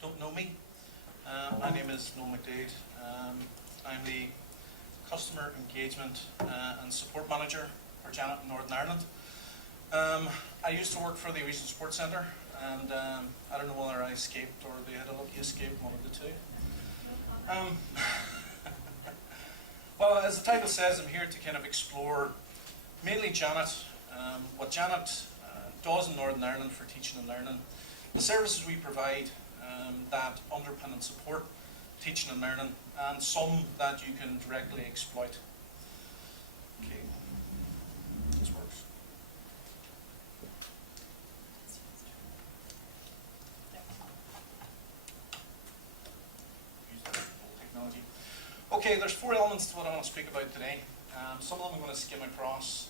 don't know me, my name is Noel McDaid. I'm the Customer Engagement and Support Manager for Janet in Northern Ireland. I used to work for the Regional Support Centre, and I don't know whether I escaped or they had a lucky escape, one of the two. Well, as the title says, I'm here to kind of explore mainly Janet, what Janet does in Northern Ireland for teaching and learning, the services we provide that underpin and support teaching and learning, and some that you can directly exploit. Okay, this works. Use that old technology. Okay, there's 4 elements to what I want to speak about today. Some of them I'm going to skim across.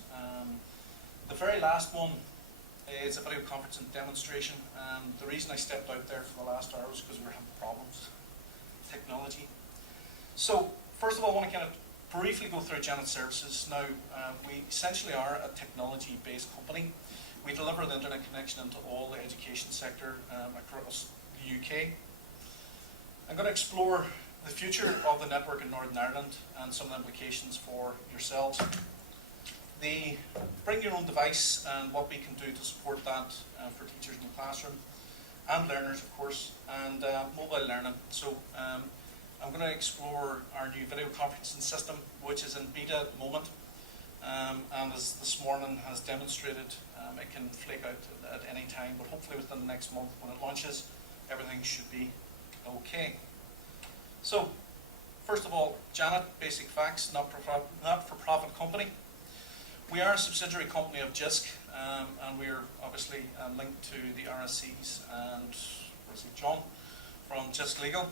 The very last one is a video conference and demonstration. The reason I stepped out there for the last hour was because we were having problems with technology. So, first of all, I want to kind of briefly go through Janet Services. Now, we essentially are a technology-based company. We deliver the internet connection into all the education sector across the UK. I'm going to explore the future of the network in Northern Ireland and some of the implications for yourselves. The bring your own device and what we can do to support that for teachers in the classroom and learners, of course, and mobile learning. So I'm going to explore our new video conferencing system, which is in beta at the moment, and as this morning has demonstrated, it can flake out at any time, but hopefully within the next month when it launches, everything should be okay. So, first of all, Janet, basic facts, not-for-profit company. We are a subsidiary company of JISC, and we're obviously linked to the RSCs and John from JISC Legal.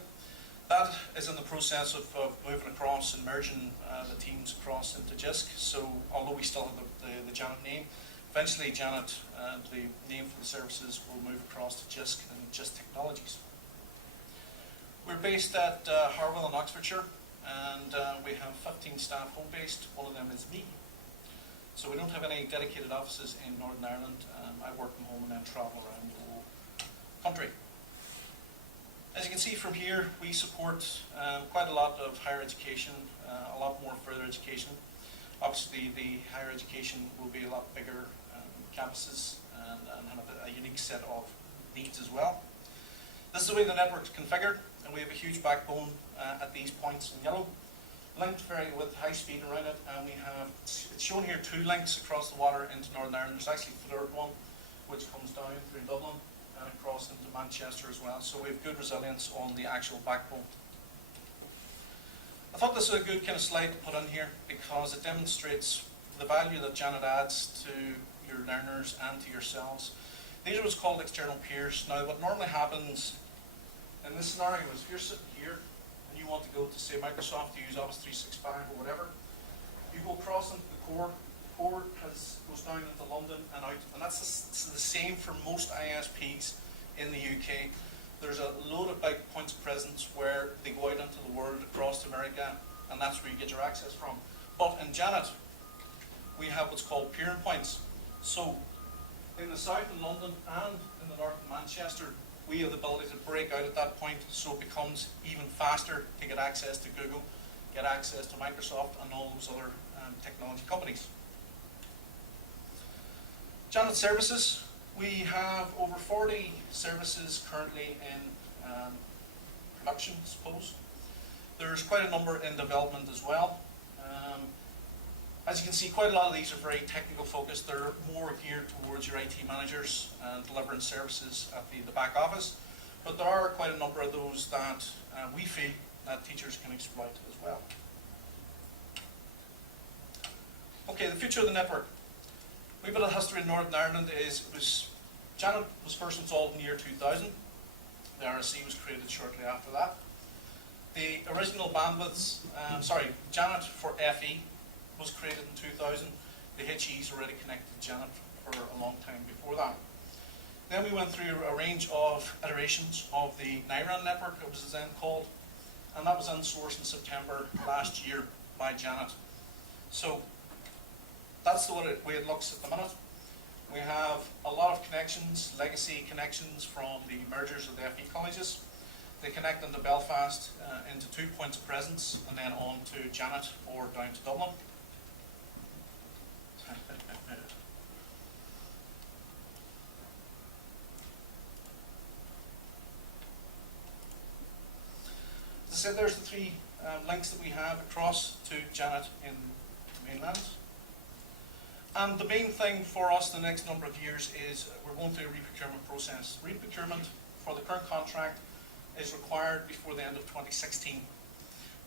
That is in the process of moving across and merging the teams across into JISC. So, although we still have the Janet name, eventually Janet, the name for the services, will move across to JISC and JISC Technologies. We're based at Harwell in Oxfordshire, and we have 15 staff home-based. One of them is me. So we don't have any dedicated offices in Northern Ireland. I work from home and then travel around the whole country. As you can see from here, we support quite a lot of higher education, a lot more further education. Obviously, the higher education will be a lot bigger campuses and have a unique set of needs as well. This is the way the network's configured, and we have a huge backbone at these points in yellow, linked with high speed around it, and we have, it's shown here 2 links across the water into Northern Ireland. There's actually a third one, which comes down through Dublin and across into Manchester as well. So we have good resilience on the actual backbone. I thought this was a good kind of slide to put in here because it demonstrates the value that Janet adds to your learners and to yourselves. These are what's called external peers. Now, what normally happens in this scenario is if you're sitting here and you want to go to, say, Microsoft to use Office 365 or whatever, you go across into the core. The core goes down into London and out, and that's the same for most ISPs in the UK. There's a load of big points of presence where they go out into the world, across to America, and that's where you get your access from. But in Janet, we have what's called peering points. So, in the south in London and in the north in Manchester, we have the ability to break out at that point, so it becomes even faster to get access to Google, get access to Microsoft and all those other technology companies. Janet Services, we have over 40 services currently in production, I suppose. There's quite a number in development as well. As you can see, quite a lot of these are very technical focused. They're more geared towards your IT managers and delivering services at the back office. But there are quite a number of those that we feel that teachers can exploit as well. Okay, the future of the network. A bit of history in Northern Ireland is Janet was first installed in the year 2000. The RSC was created shortly after that. The original bandwidths, Janet for FE was created in 2000. The HE's already connected to Janet for a long time before that. Then we went through a range of iterations of the NIRAN network, it was then called, and that was insourced in September last year by Janet. So that's the way it looks at the minute. We have a lot of connections, legacy connections from the mergers of the FE colleges. They connect into Belfast, into 2 points of presence, and then on to Janet or down to Dublin. As I said, there's the three links that we have across to Janet in the mainland. And the main thing for us the next number of years is we're going through a re-procurement process. Re-procurement for the current contract is required before the end of 2016.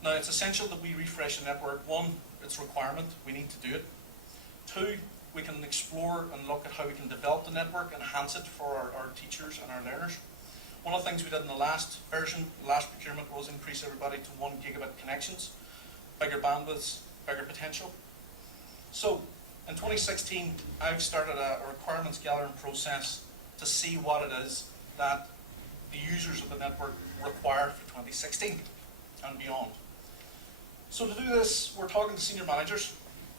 Now, it's essential that we refresh the network. One, it's a requirement, we need to do it. Two, we can explore and look at how we can develop the network, enhance it for our teachers and our learners. One of the things we did in the last version, the last procurement, was increase everybody to 1 gigabit connections, bigger bandwidths, bigger potential. So, in 2016, I've started a requirements gathering process to see what it is that the users of the network require for 2016 and beyond. So to do this, we're talking to senior managers,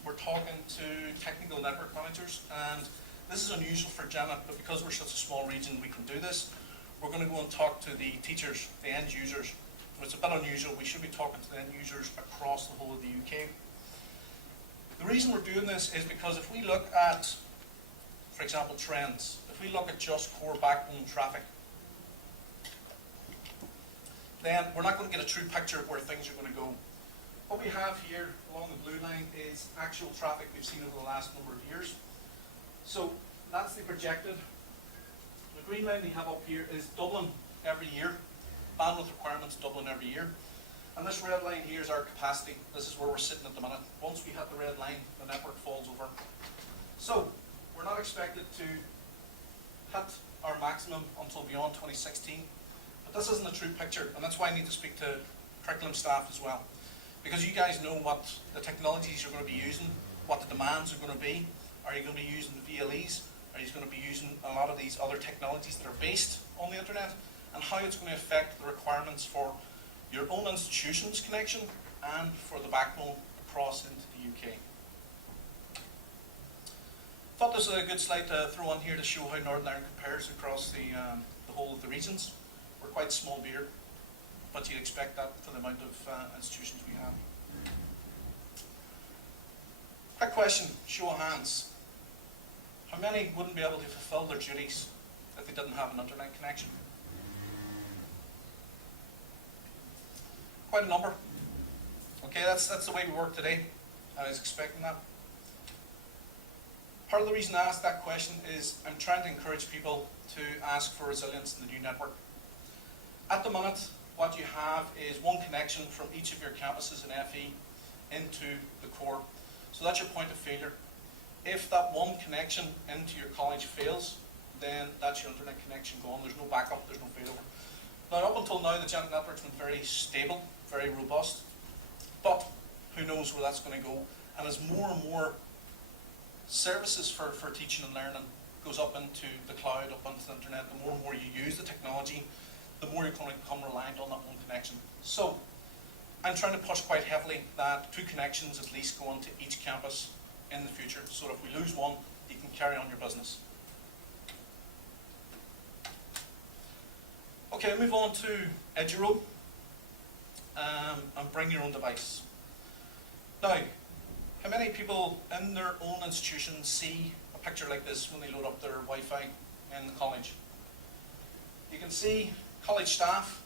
we're talking to technical network managers, and this is unusual for Janet, but because we're such a small region, we can do this. We're going to go and talk to the teachers, the end users. It's a bit unusual. We should be talking to the end users across the whole of the UK. The reason we're doing this is because if we look at, for example, trends, if we look at just core backbone traffic, then we're not going to get a true picture of where things are going to go. What we have here along the blue line is actual traffic we've seen over the last number of years. So that's the projected. The green line we have up here is Dublin every year. Bandwidth requirements Dublin every year. And this red line here is our capacity. This is where we're sitting at the minute. Once we hit the red line, the network falls over. So we're not expected to hit our maximum until beyond 2016. But this isn't a true picture, and that's why I need to speak to curriculum staff as well. Because you guys know what the technologies you're going to be using, what the demands are going to be. Are you going to be using the VLEs? Are you going to be using a lot of these other technologies that are based on the internet? And how it's going to affect the requirements for your own institution's connection and for the backbone across into the UK. Thought this was a good slide to throw on here to show how Northern Ireland compares across the whole of the regions. We're quite small beer, but you'd expect that for the amount of institutions we have. Quick question, show of hands. How many wouldn't be able to fulfill their duties if they didn't have an internet connection? Quite a number. Okay, that's the way we work today. I was expecting that. Part of the reason I asked that question is I'm trying to encourage people to ask for resilience in the new network. At the minute, what you have is one connection from each of your campuses in FE into the core. So that's your point of failure. If that one connection into your college fails, then that's your internet connection gone. There's no backup, there's no failover. Now, up until now, the Janet network's been very stable, very robust, but who knows where that's going to go. And as more and more services for teaching and learning goes up into the cloud, up into the internet, the more and more you use the technology, the more you're going to become reliant on that one connection. So, I'm trying to push quite heavily that 2 connections at least go onto each campus in the future, so that if we lose one, you can carry on your business. Okay, move on to Eduroam, and bring your own device. Now, how many people in their own institution see a picture like this when they load up their Wi-Fi in the college? You can see college staff,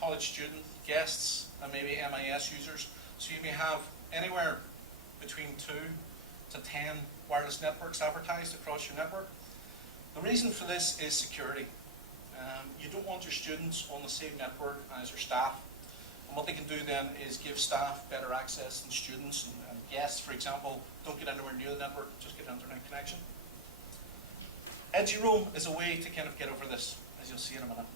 college student, guests, and maybe MIS users. So you may have anywhere between 2 to 10 wireless networks advertised across your network. The reason for this is security. You don't want your students on the same network as your staff. And what they can do then is give staff better access than students and guests, for example, don't get anywhere near the network, just get an internet connection. Eduroam is a way to kind of get over this, as you'll see in a minute.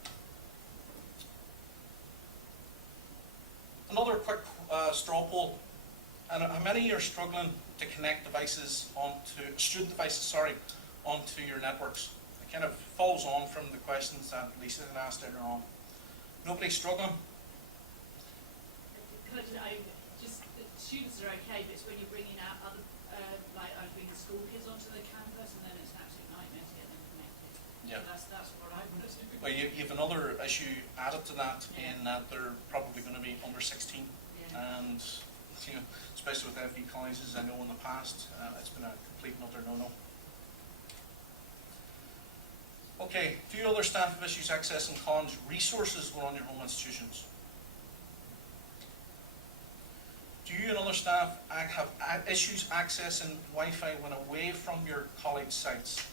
Another quick straw poll. And how many are struggling to connect devices student devices, onto your networks? It kind of follows on from the questions that Lisa had asked earlier on. Nobody struggling? Just the students are okay, but it's when you're bringing out other, like I bring school kids onto the campus, and then it's an absolute nightmare to get them connected. Yeah. That's what I want to do. Well, you have another issue added to that in that they're probably going to be under 16, and you know, especially with FE colleges, I know in the past it's been a complete and utter no-no. Okay, do you understand have issues accessing college resources while on your home institutions? Do you and other staff have issues accessing Wi-Fi when away from your college sites?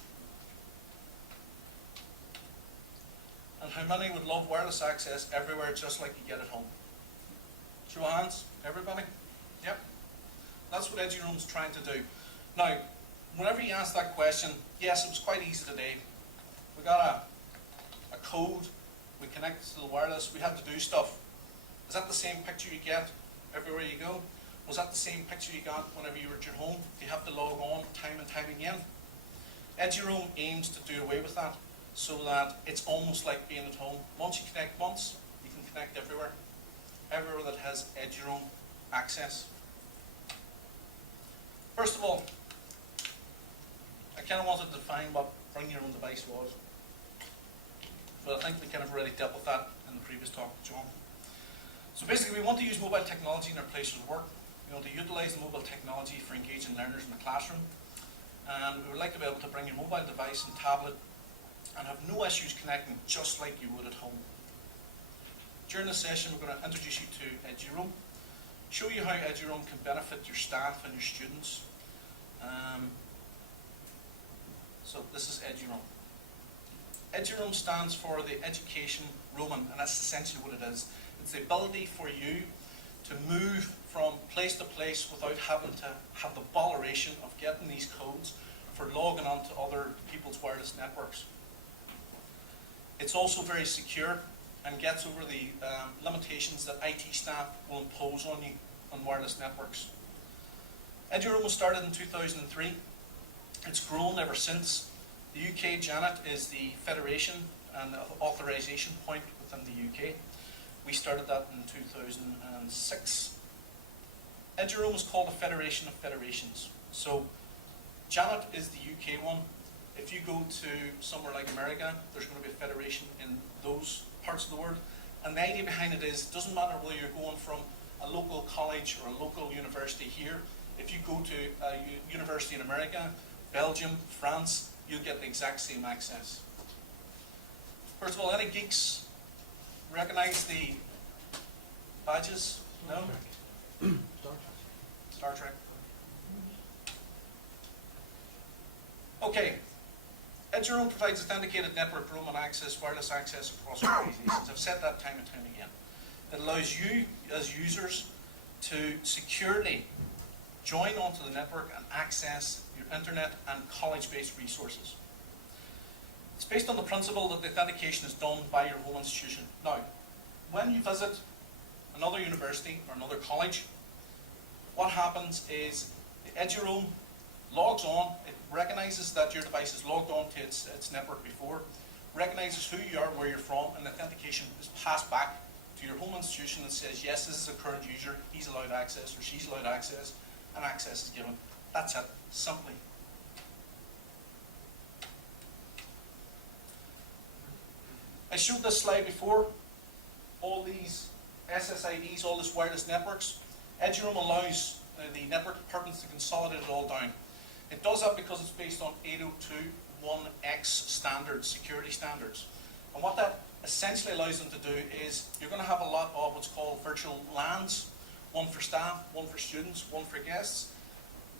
And how many would love wireless access everywhere just like you get at home? Show of hands, everybody? Yep. That's what EduRoom's trying to do. Now, whenever you ask that question, yes, it was quite easy today. We got a code, we connected to the wireless, we had to do stuff. Is that the same picture you get everywhere you go? Was that the same picture you got whenever you were at your home? Do you have to log on time and time again? EduRoom aims to do away with that so that it's almost like being at home. Once you connect once, you can connect everywhere. Everywhere that has EduRoom access. First of all, I kind of wanted to define what bring your own device was. But I think we kind of already dealt with that in the previous talk with John. So basically we want to use mobile technology in our places of work. We want to utilise the mobile technology for engaging learners in the classroom. And we would like to be able to bring your mobile device and tablet and have no issues connecting just like you would at home. During this session we're going to introduce you to EduRoom, show you how EduRoom can benefit your staff and your students. So this is EduRoom. EduRoom stands for the Education Roaming, and that's essentially what it is. It's the ability for you to move from place to place without having to have the botheration of getting these codes for logging onto other people's wireless networks. It's also very secure and gets over the limitations that IT staff will impose on you on wireless networks. EduRoom was started in 2003. It's grown ever since. The UK Janet is the federation and the authorization point within the UK. We started that in 2006. EduRoom is called a Federation of Federations. So Janet is the UK one. If you go to somewhere like America, there's going to be a federation in those parts of the world. And the idea behind it is, it doesn't matter whether you're going from a local college or a local university here. If you go to a university in America, Belgium, France, you'll get the exact same access. First of all, any geeks recognize the badges? No? Star Trek. Okay. EduRoom provides authenticated network roaming access, wireless access across organizations. I've said that time and time again. It allows you as users to securely join onto the network and access your internet and college-based resources. It's based on the principle that the authentication is done by your home institution. Now, when you visit another university or another college, what happens is the EduRoom logs on, it recognizes that your device is logged on to its network before, recognizes who you are, where you're from, and the authentication is passed back to your home institution that says, yes, this is a current user, he's allowed access or she's allowed access, and access is given. That's it, simply. I showed this slide before, all these SSIDs, all these wireless networks. EduRoom allows the network departments to consolidate it all down. It does that because it's based on 802.1x standards, security standards. And what that essentially allows them to do is you're going to have a lot of what's called virtual LANs, one for staff, one for students, one for guests.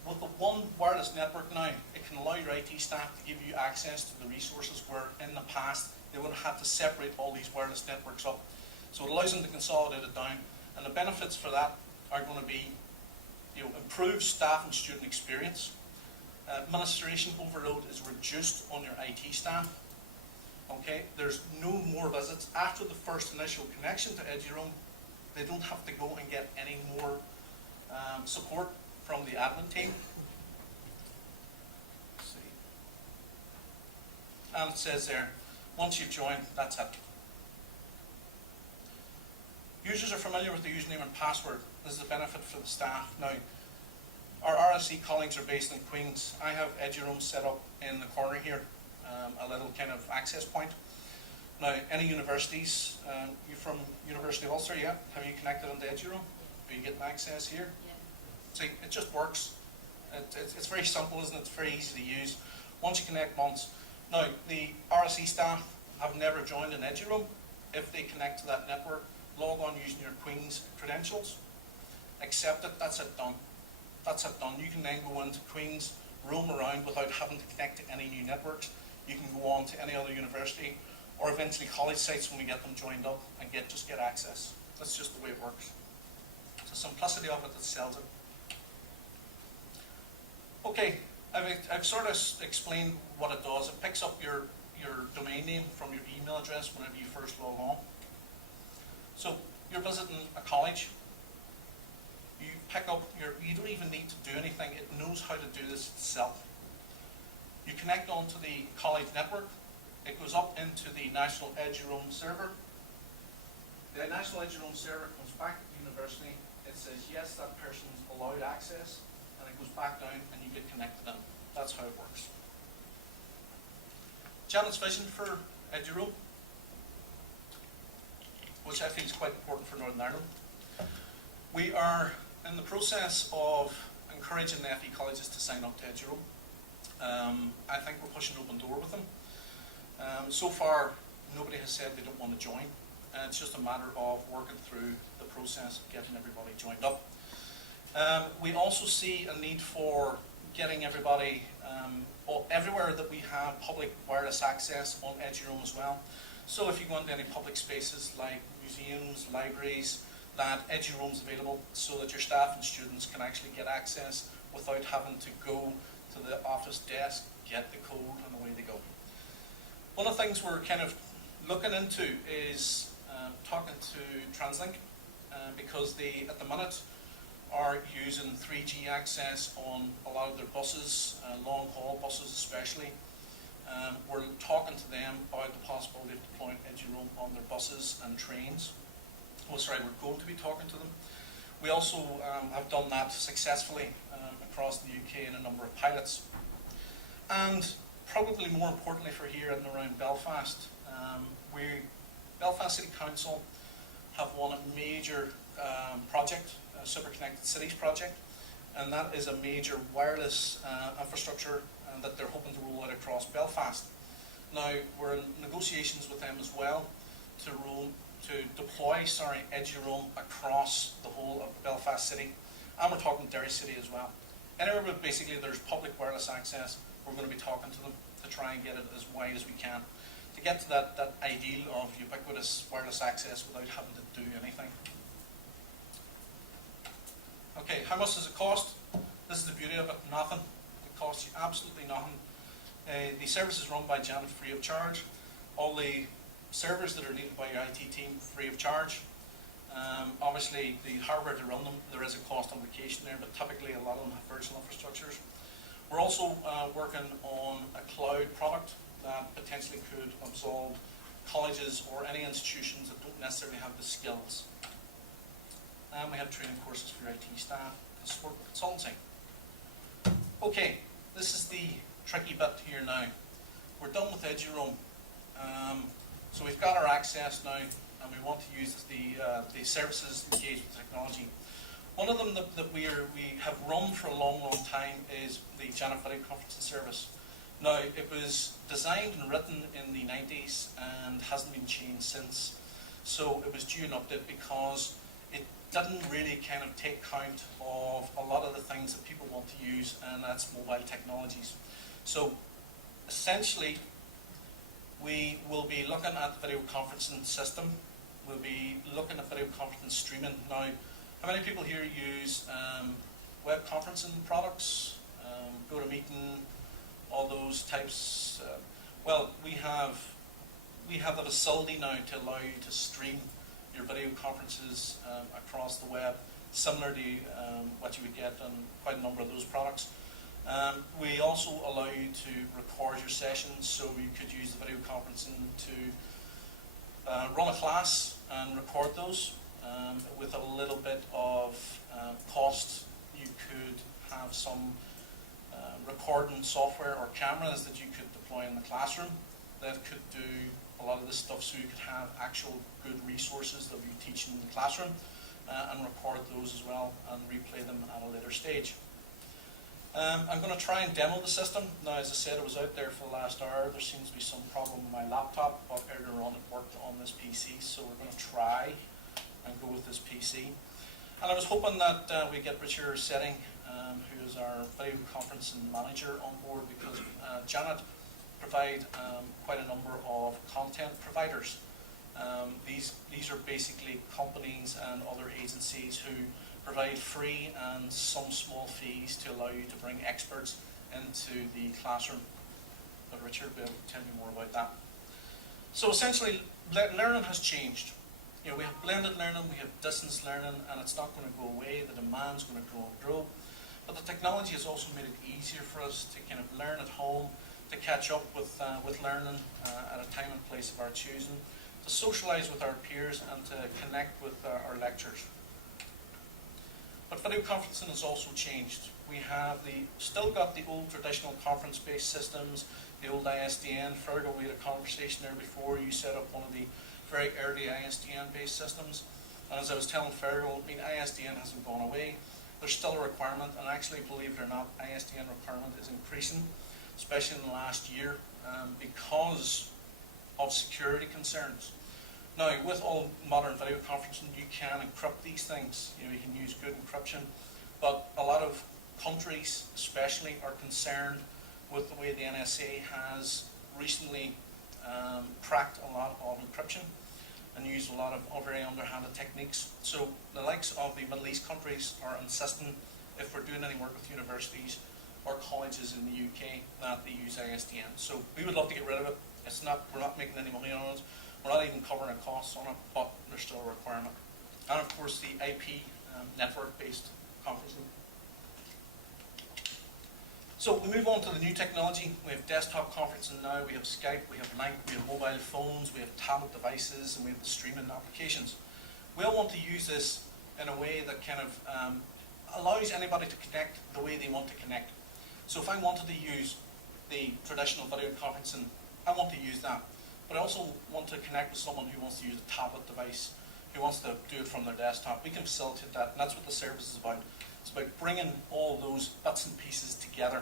With the one wireless network now, it can allow your IT staff to give you access to the resources where in the past they would have had to separate all these wireless networks up. So it allows them to consolidate it down, and the benefits for that are going to be, improved staff and student experience. Administration overload is reduced on your IT staff. Okay, there's no more visits after the first initial connection to EduRoom. They don't have to go and get any more support from the admin team. Let's see. And it says there, once you've joined, that's it. Users are familiar with the username and password. This is a benefit for the staff. Now, our RSC colleagues are based in Queens. I have EduRoom set up in the corner here. a little kind of access point. Now, any universities, you from University of Ulster, yeah? Have you connected on the EduRoam? Are you getting access here? Yeah. See, it just works. It's very simple, isn't it? It's very easy to use. Once you connect once. Now, the RSE staff have never joined an EduRoam. If they connect to that network, log on using your Queen's credentials, accept it, that's it done. That's it done. You can then go into Queen's, roam around without having to connect to any new networks. You can go on to any other university or eventually college sites when we get them joined up and just get access. That's just the way it works. The simplicity of it that sells it. Okay, I've sort of explained what it does. It picks up your domain name from your email address whenever you first log on. So you're visiting a college. You pick up you don't even need to do anything. It knows how to do this itself. You connect onto the college network. It goes up into the National EduRoam server. The National EduRoam server comes back to the university. It says, yes, that person's allowed access, and it goes back down and you get connected in. That's how it works. Janet's vision for EduRoam, which I think is quite important for Northern Ireland. We are in the process of encouraging the FE colleges to sign up to EduRoam. I think we're pushing an open door with them. So far, nobody has said they don't want to join. It's just a matter of working through the process of getting everybody joined up. We also see a need for getting everybody, everywhere that we have public wireless access on EduRoam as well. So if you go into any public spaces like museums, libraries, that EduRoam is available so that your staff and students can actually get access without having to go to the office desk, get the code, and away they go. One of the things we're kind of looking into is talking to TransLink because they, at the minute, are using 3G access on a lot of their buses, long-haul buses especially. We're talking to them about the possibility of deploying EduRoam on their buses and trains. We're going to be talking to them. We also have done that successfully across the UK in a number of pilots. And probably more importantly for here and around Belfast, Belfast City Council have won a major project, a Super Connected Cities project, and that is a major wireless infrastructure that they're hoping to roll out across Belfast. Now, we're in negotiations with them as well to deploy EduRoam across the whole of Belfast City, and we're talking Derry City as well. Anywhere where basically there's public wireless access, we're going to be talking to them to try and get it as wide as we can, to get to that ideal of ubiquitous wireless access without having to do anything. Okay, how much does it cost? This is the beauty of it, nothing. It costs you absolutely nothing. The service is run by Janet free of charge. All the servers that are needed by your IT team free of charge. Obviously, the hardware to run them, there is a cost implication there, but typically a lot of them have virtual infrastructures. We're also working on a cloud product that potentially could absolve colleges or any institutions that don't necessarily have the skills. And we have training courses for IT staff and support consultancy. Okay, this is the tricky bit here now. We're done with EduRoam. So we've got our access now, and we want to use the services engaged with technology. One of them that we have run for a long, long time is the Janet Video Conferencing Service. Now, it was designed and written in the 90s and hasn't been changed since. So it was due an update because it didn't really kind of take count of a lot of the things that people want to use, and that's mobile technologies. So essentially, we will be looking at the video conferencing system. We'll be looking at video conferencing streaming. Now, how many people here use web conferencing products, GoToMeeting, all those types? Well, we have the facility now to allow you to stream your video conferences across the web, similar to what you would get on quite a number of those products. We also allow you to record your sessions, so you could use the video conferencing to run a class and record those. With a little bit of cost, you could have some recording software or cameras that you could deploy in the classroom that could do a lot of this stuff, so you could have actual good resources that you teach in the classroom and record those as well and replay them at a later stage. I'm going to try and demo the system. Now, as I said, it was out there for the last hour. There seems to be some problem with my laptop, but earlier on it worked on this PC, so we're going to try and go with this PC. And I was hoping that we get Richard Setting, who is our video conferencing manager, on board, because Janet provide quite a number of content providers. These are basically companies and other agencies who provide free and some small fees to allow you to bring experts into the classroom. But Richard will tell you more about that. So essentially, learning has changed. You know, we have blended learning, we have distance learning, and it's not going to go away. The demand's going to grow and grow. But the technology has also made it easier for us to kind of learn at home, to catch up with learning at a time and place of our choosing, to socialise with our peers, and to connect with our lecturers. But video conferencing has also changed. We have still got the old traditional conference-based systems, the old ISDN. Fergal, we had a conversation there before. You set up one of the very early ISDN-based systems. And as I was telling Fergal, ISDN hasn't gone away. There's still a requirement, and actually, believe it or not, ISDN requirement is increasing, especially in the last year, because of security concerns. Now, with all modern video conferencing, you can encrypt these things. You know, you can use good encryption, but a lot of countries, especially, are concerned with the way the NSA has recently cracked a lot of encryption and used a lot of very underhanded techniques. So the likes of the Middle East countries are insisting, if we're doing any work with universities or colleges in the UK, that they use ISDN. So we would love to get rid of it. We're not making any money on it. We're not even covering the costs on it, but there's still a requirement. And of course, the IP network-based conferencing. So we move on to the new technology. We have desktop conferencing now, we have Skype, we have Link, we have mobile phones, we have tablet devices, and we have the streaming applications. We all want to use this in a way that kind of allows anybody to connect the way they want to connect. So if I wanted to use the traditional video conferencing, I want to use that. But I also want to connect with someone who wants to use a tablet device, who wants to do it from their desktop. We can facilitate that, and that's what the service is about. It's about bringing all those bits and pieces together,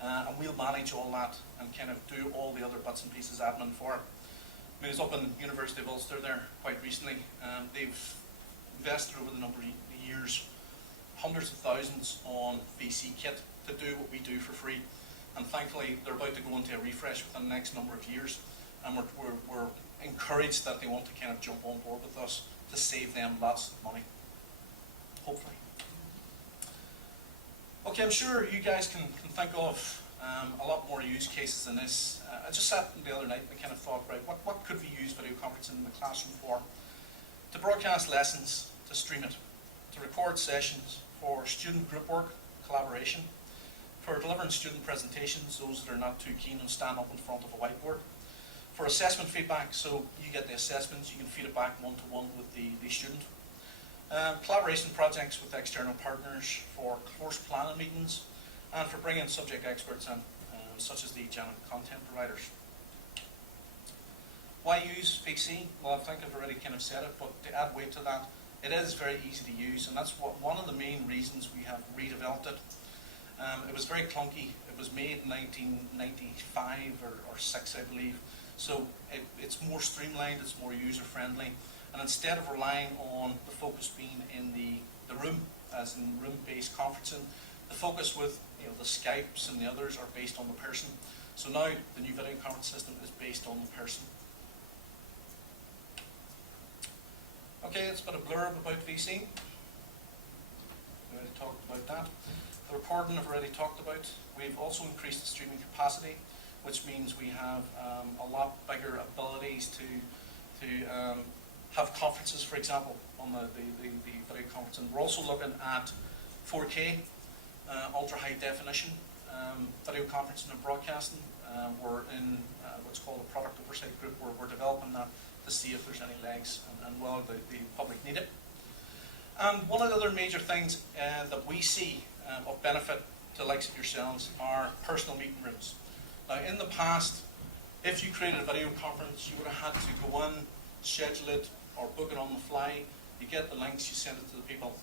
and we'll manage all that and kind of do all the other bits and pieces admin for it. I was up in University of Ulster there quite recently. They've invested over the number of years hundreds of thousands on VC kit to do what we do for free, and thankfully they're about to go into a refresh within the next number of years. And we're encouraged that they want to kind of jump on board with us to save them lots of money, hopefully. Okay, I'm sure you guys can think of a lot more use cases than this. I just sat the other night and kind of thought, right, what could we use video conferencing in the classroom for? To broadcast lessons, to stream it, to record sessions, for student group work, collaboration, for delivering student presentations, those that are not too keen on standing up in front of a whiteboard, for assessment feedback, so you get the assessments, you can feed it back one-to-one with the student. Collaboration projects with external partners, for course planning meetings, and for bringing subject experts in, such as the Janet content providers. Why use VC? Well, I think I've already kind of said it, but to add weight to that, it is very easy to use, and that's one of the main reasons we have redeveloped it. It was very clunky. It was made in 1995 or 6, I believe. So it's more streamlined, it's more user-friendly, and instead of relying on the focus being in the room, as in room-based conferencing, the focus with the Skypes and the others are based on the person. So now the new video conference system is based on the person. Okay, it's got a blurb about VC. We already talked about that. The recording I've already talked about. We've also increased the streaming capacity, which means we have a lot bigger abilities to have conferences, for example, on the video conferencing. We're also looking at 4K, ultra high definition video conferencing and broadcasting. We're in what's called a product oversight group where we're developing that to see if there's any legs and whether the public need it. And one of the other major things that we see of benefit to the likes of yourselves, are personal meeting rooms. Now, in the past, if you created a video conference, you would have had to go in, schedule it, or book it on the fly. You get the links, you send it to the people.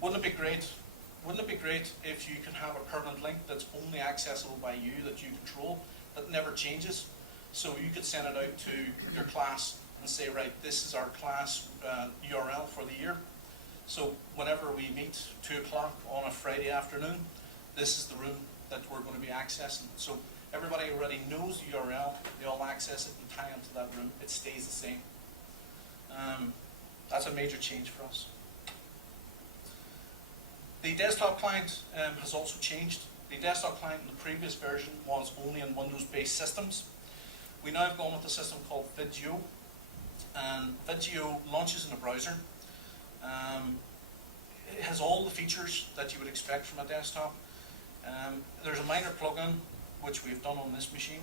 Wouldn't it be great? Wouldn't it be great if you could have a permanent link that's only accessible by you, that you control, that never changes? So you could send it out to your class and say, right, this is our class URL for the year. So whenever we meet 2 o'clock on a Friday afternoon, this is the room that we're going to be accessing. So everybody already knows the URL, they all access it and tie into that room. It stays the same. That's a major change for us. The desktop client has also changed. The desktop client in the previous version was only in Windows-based systems. We now have gone with a system called Vidyo, and Vidyo launches in a browser. It has all the features that you would expect from a desktop. There's a minor plugin, which we've done on this machine.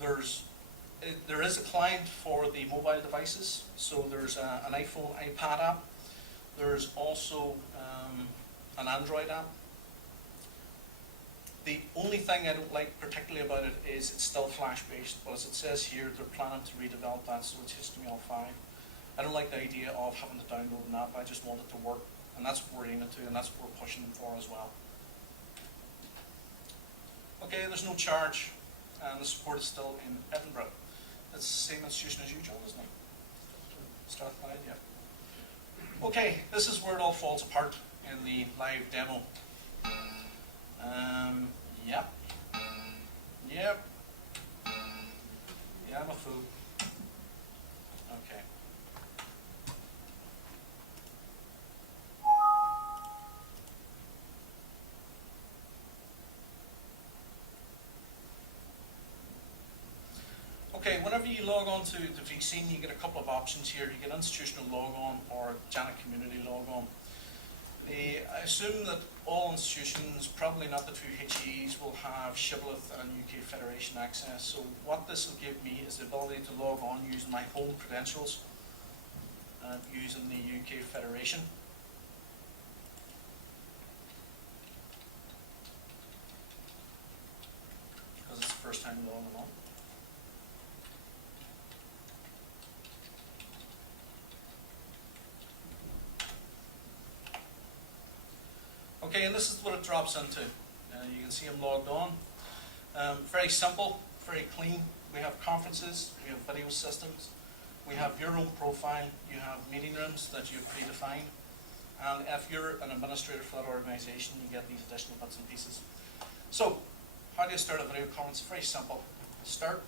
There is a client for the mobile devices, so there's an iPhone, iPad app. There's also an Android app. The only thing I don't like particularly about it is it's still Flash-based, but as it says here, they're planning to redevelop that, so it's HTML5. I don't like the idea of having to download an app. I just want it to work, and that's what we're aiming to, and that's what we're pushing them for as well. Okay, there's no charge, and the support is still in Edinburgh. It's the same institution as you, John, isn't it? Strathclyde, yeah. Okay, this is where it all falls apart in the live demo. Yep. Yep. Yeah, I'm a fool. Okay. Okay, whenever you log on to the VCine, you get a couple of options here. You get institutional logon or Janet community logon. I assume that all institutions, probably not the 2 HEs, will have Shibboleth and UK Federation access. So what this will give me is the ability to log on using my home credentials and using the UK Federation. Because it's the first time logging on. Okay, and this is what it drops into. You can see I'm logged on. Very simple, very clean. We have conferences, we have video systems, we have your own profile, you have meeting rooms that you've predefined, and if you're an administrator for that organization, you get these additional bits and pieces. So, how do you start a video conference? Very simple. Start.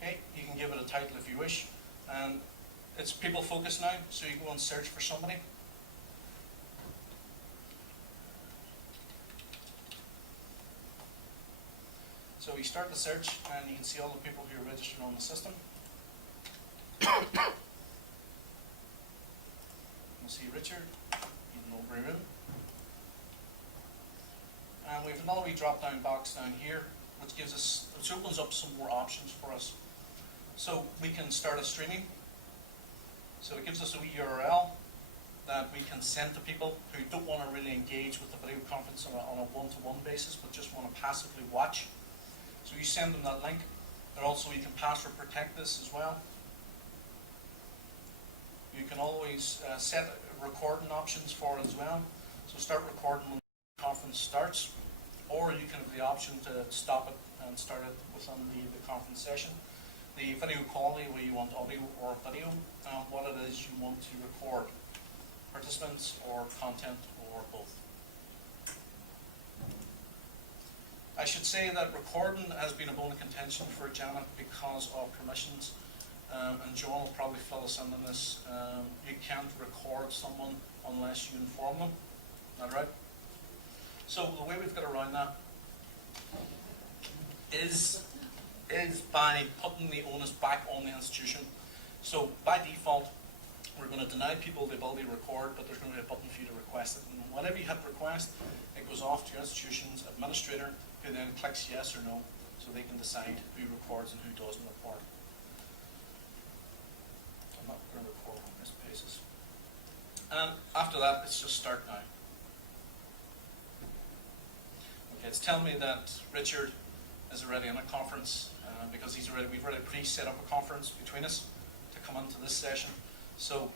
Okay, you can give it a title if you wish, and it's people focused now, so you go and search for somebody. So we start the search, and you can see all the people who are registered on the system. You'll see Richard in Oldbury Room. And we have another wee drop-down box down here, which opens up some more options for us. So we can start a streaming. So it gives us a wee URL that we can send to people who don't want to really engage with the video conference on a one-to-one basis, but just want to passively watch. So you send them that link. There also, you can password protect this as well. You can always set recording options for it as well. So start recording when the conference starts, or you can have the option to stop it and start it within the conference session. The video quality, where you want audio or video, what it is you want to record, participants or content or both. I should say that recording has been a bone of contention for Janet because of permissions, and John will probably fill us in on this. You can't record someone unless you inform them. Is that right? So the way we've got around that is by putting the onus back on the institution. So by default, we're going to deny people the ability to record, but there's going to be a button for you to request it. And whenever you hit request, it goes off to your institution's administrator, who then clicks yes or no, so they can decide who records and who doesn't record. I'm not going to record on this basis. And after that, it's just start now. Okay, it's telling me that Richard is already in a conference because we've already pre-set up a conference between us to come into this session. So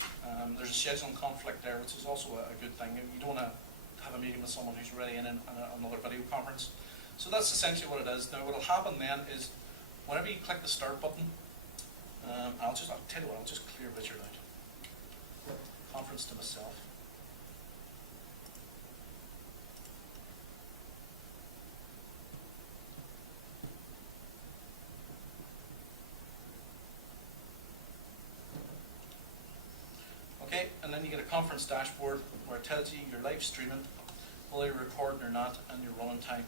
there's a scheduling conflict there, which is also a good thing. You don't want to have a meeting with someone who's already in another video conference. So that's essentially what it is. Now, what will happen then is whenever you click the start button, I'll tell you what, I'll just clear Richard out. Conference to myself. Okay, and then you get a conference dashboard where it tells you you're live streaming, whether you're recording or not, and your running time.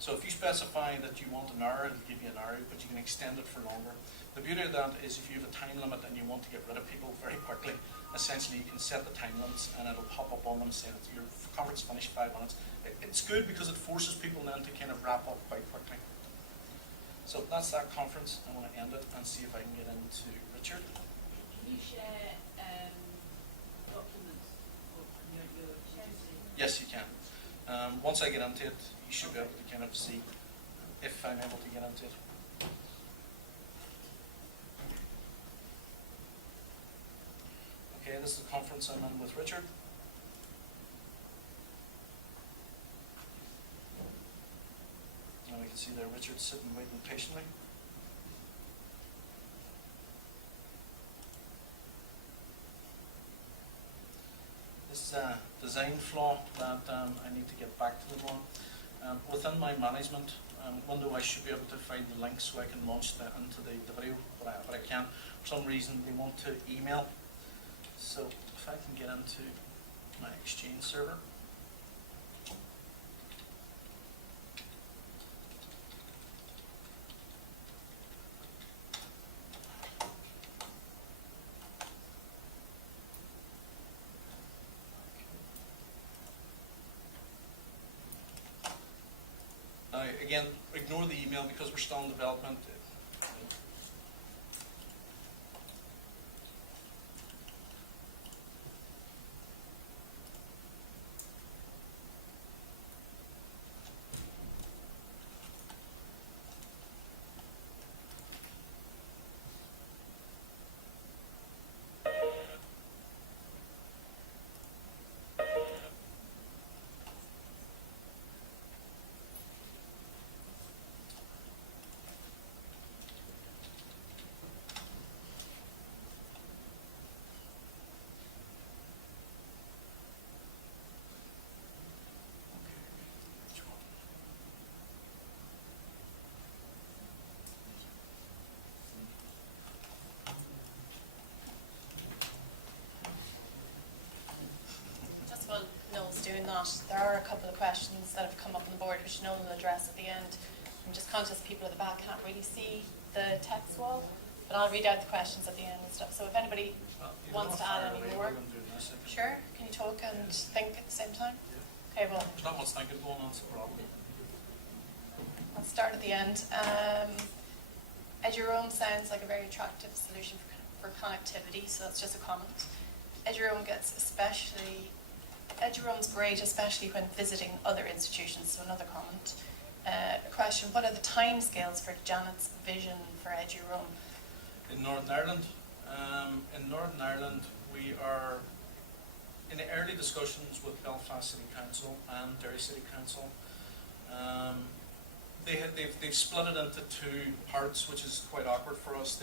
So if you specify that you want an hour, it'll give you an hour, but you can extend it for longer. The beauty of that is if you have a time limit and you want to get rid of people very quickly, essentially you can set the time limits and it'll pop up on them saying that your conference finished 5 minutes. It's good because it forces people then to kind of wrap up quite quickly. So that's that conference. I'm going to end it and see if I can get into Richard. Can you share documents or your sharing screen? Yes, you can. Once I get into it, you should be able to kind of see if I'm able to get into it. Okay, this is the conference I'm in with Richard. Now we can see there Richard's sitting waiting patiently. This is a design flaw that I need to get back to them on. Within my management window, I should be able to find the link so I can launch that into the video, but I can't. For some reason, they want to email. So if I can get into my Exchange server. Now, again, ignore the email because we're still in development. While Noel's doing that, there are a couple of questions that have come up on the board which Noel will address at the end. I'm just conscious people at the back can't really see the text wall, but I'll read out the questions at the end and stuff. So if anybody wants to add any more, sure, can you talk and think at the same time? Yeah. Okay, well, There's not much thinking going on, so probably. I'll start at the end. Eduroam sounds like a very attractive solution for connectivity, so that's just a comment. Eduroam's great, especially when visiting other institutions, so another comment. A question, what are the timescales for Janet's vision for Eduroam? In Northern Ireland, we are in the early discussions with Belfast City Council and Derry City Council. They've split it into two parts, which is quite awkward for us.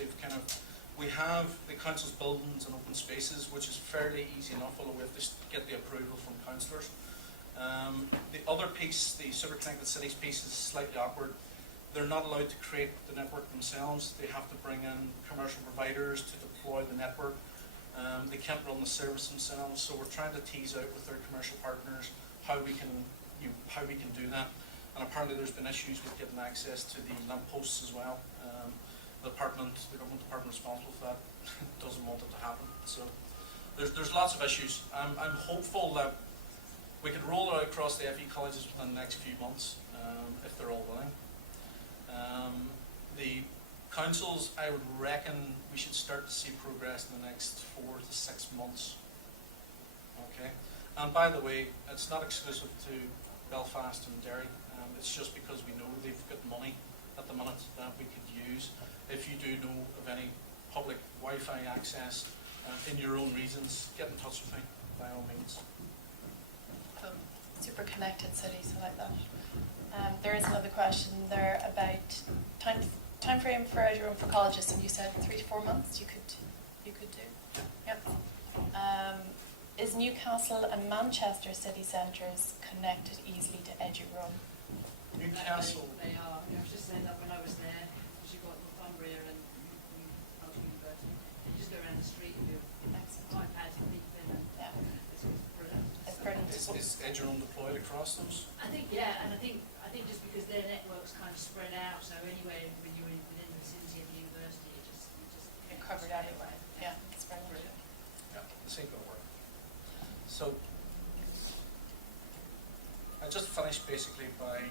We have the council's buildings and open spaces, which is fairly easy enough, although we have to get the approval from councillors. The other piece, the Super Connected Cities piece, is slightly awkward. They're not allowed to create the network themselves. They have to bring in commercial providers to deploy the network. They can't run the service themselves, so we're trying to tease out with their commercial partners how we can do that. And apparently there's been issues with getting access to the lampposts as well. The government department responsible for that doesn't want it to happen. So there's lots of issues. I'm hopeful that we could roll it out across the FE colleges within the next few months, if they're all willing. The councils, I would reckon we should start to see progress in the next 4 to 6 months. Okay, and by the way, it's not exclusive to Belfast and Derry. It's just because we know they've got money at the minute that we could use. If you do know of any public Wi-Fi access in your own regions, get in touch with me by all means. Cool. Super connected cities, I like that. There is another question there about time frame for Edge Room for colleges, and you said 3 to 4 months you could do. Yep. Is Newcastle and Manchester city centres connected easily to Eduroam? Newcastle. They are. I was just saying that when I was there, because you've got Northumbria and Newcastle University. You just go around the street and do iPads and people in and Yeah, it's brilliant. it's brilliant. Is Eduroam deployed across those? I think, yeah, and I think just because their network's kind of spread out, so anyway, when you're within the vicinity of the university, you just You're covered anyway. Yeah, it's brilliant. Yeah, this ain't gonna work. So, I just finished basically by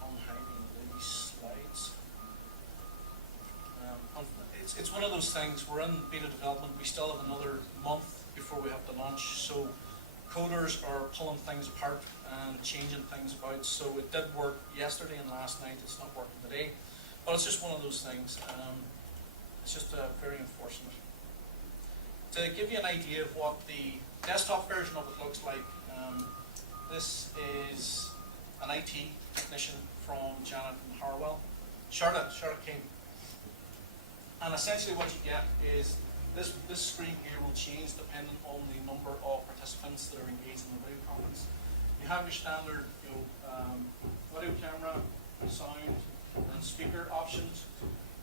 unhiding these slides. It's one of those things, we're in beta development, we still have another month before we have to launch, so coders are pulling things apart and changing things about, so it did work yesterday and last night, it's not working today, but it's just one of those things. It's just very unfortunate. To give you an idea of what the desktop version of it looks like, this is an IT technician from Janet and Harwell. Charlotte King. And essentially what you get is this screen here will change depending on the number of participants that are engaged in the video conference. You have your standard video camera, sound, and speaker options.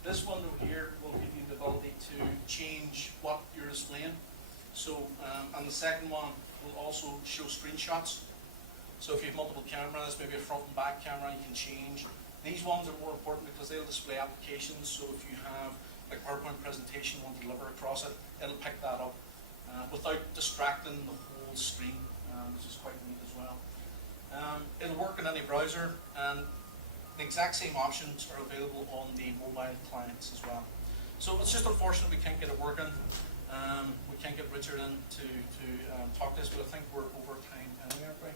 This one over here will give you the ability to change what you're displaying. So, and the second one will also show screenshots. So if you have multiple cameras, maybe a front and back camera, you can change. These ones are more important because they'll display applications. So if you have a PowerPoint presentation you want to deliver across it, it'll pick that up without distracting the whole screen, which is quite neat as well. It'll work in any browser, and the exact same options are available on the mobile clients as well. So it's just unfortunate we can't get it working. We can't get Richard in to talk this, but I think we're over time anyway, aren't we?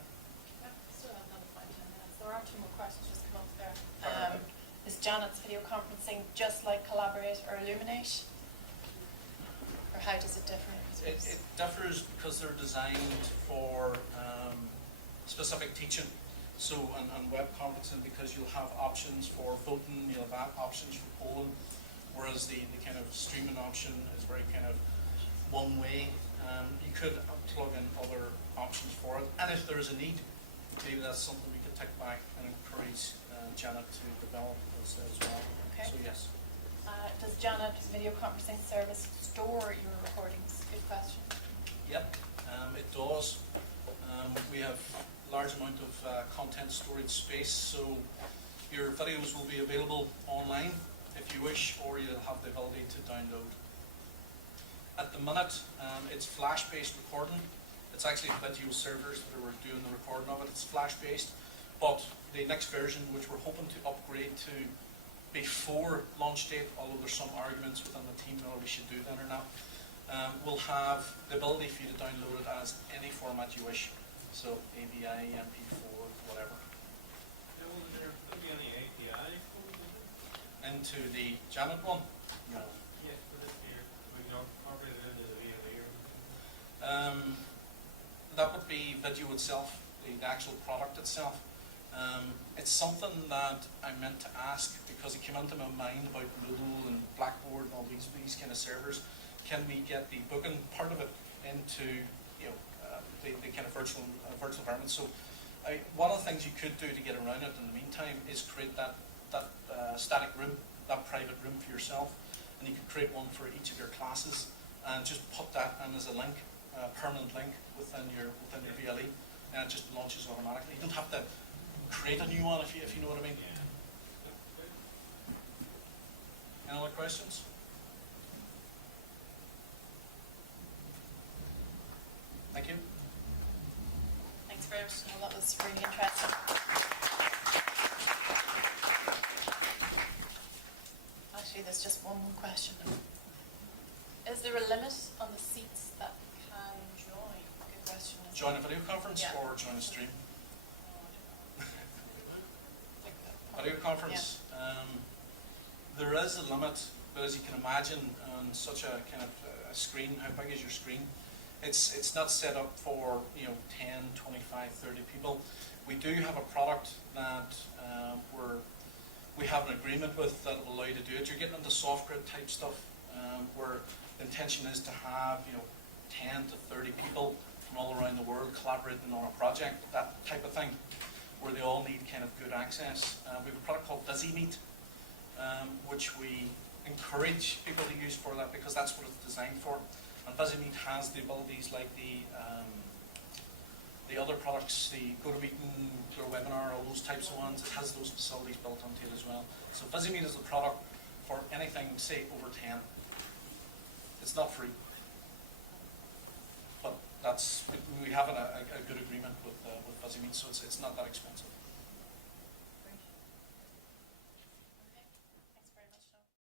Yep, still have another 5-10 minutes. There are 2 more questions just come up there. Perfect. Is Janet's video conferencing just like Collaborate or Illuminate? Or how does it differ? It differs because they're designed for specific teaching. So, and web conferencing, because you'll have options for voting, you'll have options for polling, whereas the kind of streaming option is very kind of one way. You could plug in other options for it, and if there is a need, maybe that's something we could take back and encourage Janet to develop as well. Okay. So yes. Does Janet video conferencing service store your recordings? Good question. Yep, it does. We have a large amount of content storage space, so your videos will be available online if you wish, or you'll have the ability to download. At the minute, it's flash-based recording. It's actually video servers that are doing the recording of it. It's flash-based, but the next version, which we're hoping to upgrade to before launch date, although there's some arguments within the team whether we should do that or not, will have the ability for you to download it as any format you wish. So AVI, MP4, whatever. Will there be any API Into the Janet one? No. Yes, for this year. We can incorporate it into the VLE or something. That would be video itself, the actual product itself. It's something that I meant to ask because it came into my mind about Moodle and Blackboard and all these kind of servers. Can we get the booking part of it into the kind of virtual environment? So one of the things you could do to get around it in the meantime is create that static room, that private room for yourself, and you could create one for each of your classes and just put that in as a link, a permanent link within your VLE, and it just launches automatically. You don't have to create a new one if you know what I mean. Yeah. Any other questions? Thank you. Thanks very much. Well, that was really interesting. Actually, there's just one more question. Is there a limit on the seats that can join? question. Join a video conference Yeah. or join a stream? Video conference, there is a limit, but as you can imagine, on such a kind of a screen, how big is your screen? It's not set up for 10, 25, 30 people. We do have a product that we have an agreement with that will allow you to do it. You're getting into soft grid type stuff, where the intention is to have 10 to 30 people from all around the world collaborating on a project, that type of thing, where they all need kind of good access. We have a product called BusyMeet, which we encourage people to use for that because that's what it's designed for. And BusyMeet has the abilities like the other products, the GoToMeeting, GoToWebinar, all those types of ones. It has those facilities built onto it as well. So BusyMeet is the product for anything, say, over 10. It's not free, but we have a good agreement with BusyMeet, so it's not that expensive.